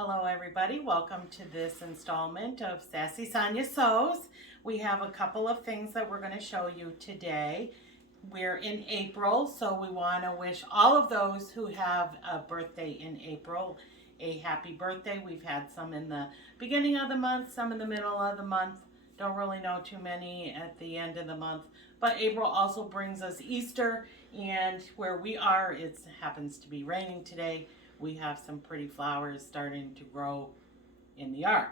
Hello everybody, welcome to this installment of Sassy Sonya Sews. We have a couple of things that we're going to show you today. We're in April, so we want to wish all of those who have a birthday in April a happy birthday. We've had some in the beginning of the month, some in the middle of the month. Don't really know too many at the end of the month. But April also brings us Easter, and where we are, it happens to be raining today. We have some pretty flowers starting to grow in the yard.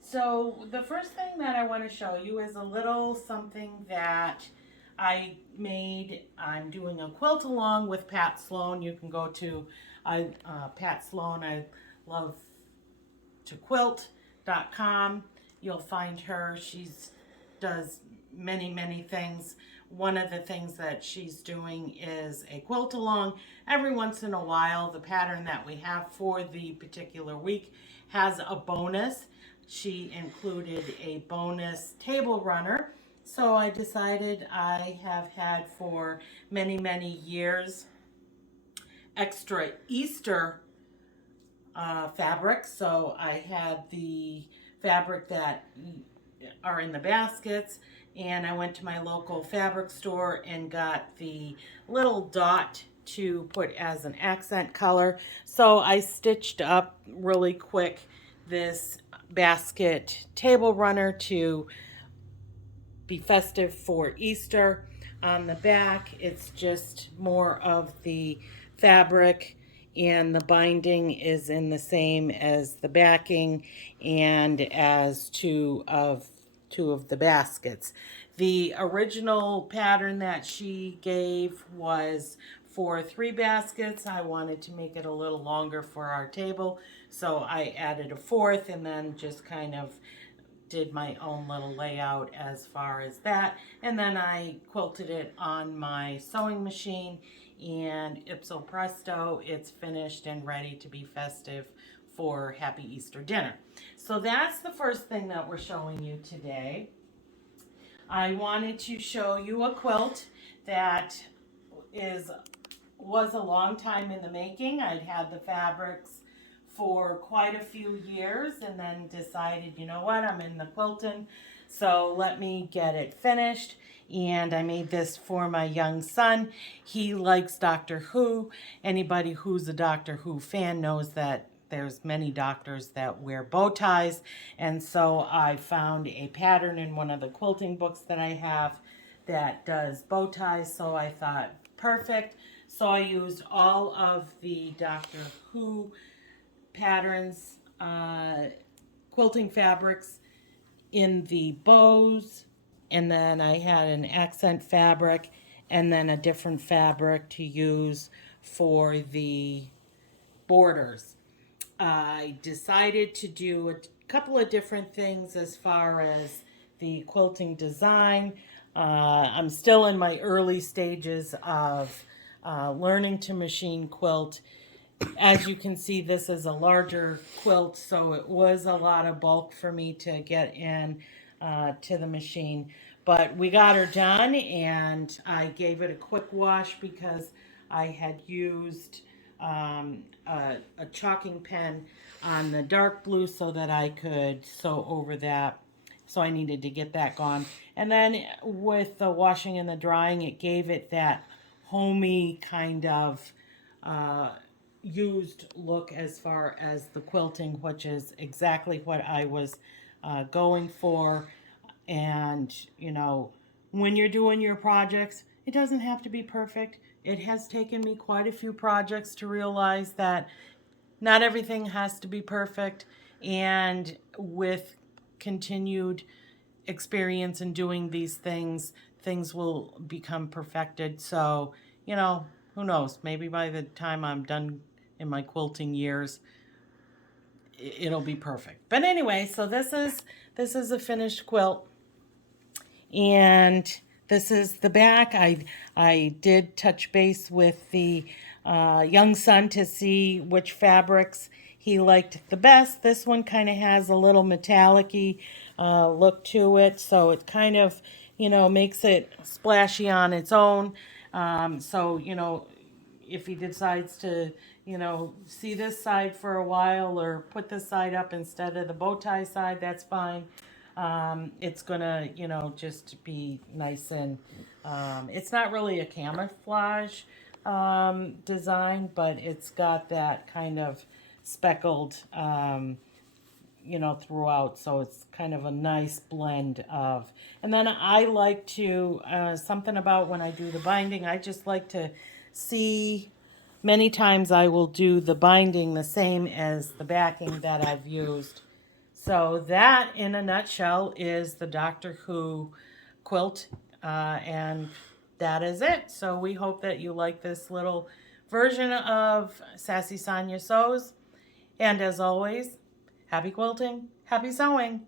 So the first thing that I want to show you is a little something that I made. I'm doing a quilt along with Pat Sloan. You can go to Pat Sloan. I love to quilt.com. You'll find her. She's does many things. One of the things that she's doing is a quilt along. Every once in a while, the pattern that we have for the particular week has a bonus. She included a bonus table runner. So I decided I have had for many years extra Easter fabric. So I had the fabric that are in the baskets, and I went to my local fabric store and got the little dot to put as an accent color. So I stitched up really quick this basket table runner to be festive for Easter. On the back, it's just more of the fabric, and the binding is in the same as the backing and as two of the baskets. The original pattern that she gave was for 3 baskets. I wanted to make it a little longer for our table, so I added a 4th and then just kind of did my own little layout as far as that, and then I quilted it on my sewing machine, and ipso presto, it's finished and ready to be festive for Happy Easter dinner. So that's the first thing that we're showing you today. I wanted to show you a quilt that was a long time in the making. I'd had the fabrics for quite a few years and then decided, you know what, I'm in the quilting, so let me get it finished. And I made this for my young son. He likes Doctor Who. Anybody who's a Doctor Who fan knows that there's many doctors that wear bow ties, and so I found a pattern in one of the quilting books that I have that does bow ties, so I thought perfect. So I used all of the Doctor Who patterns, quilting fabrics in the bows, and then I had an accent fabric and then a different fabric to use for the borders. I decided to do a couple of different things as far as the quilting design. I'm still in my early stages of learning to machine quilt. As you can see, this is a larger quilt, so it was a lot of bulk for me to get in to the machine. But we got her done, and I gave it a quick wash because I had used a chalking pen on the dark blue so that I could sew over that. So I needed to get that gone. And then with the washing and the drying, it gave it that homey kind of used look as far as the quilting, which is exactly what I was going for. And, you know, when you're doing your projects, it doesn't have to be perfect. It has taken me quite a few projects to realize that not everything has to be perfect. And with continued experience in doing these things, things will become perfected. So, you know, who knows? Maybe by the time I'm done in my quilting years, it'll be perfect. But anyway, so this is a finished quilt, and this is the back. I did touch base with the young son to see which fabrics he liked the best. This one kind of has a little metallic-y look to it, so it kind of, you know, makes it splashy on its own. So, you know, if he decides to, you know, see this side for a while or put this side up instead of the bow tie side, that's fine. It's gonna, you know, just be nice and it's not really a camouflage design, but it's got that kind of speckled, you know, throughout, so it's kind of a nice blend of. And then I like to, something about when I do the binding, I just like to see, many times I will do the binding the same as the backing that I've used. So that, in a nutshell, is the Doctor Who quilt, and that is it. So we hope that you like this little version of Sassy Sonya Sews. And as always, happy quilting, happy sewing.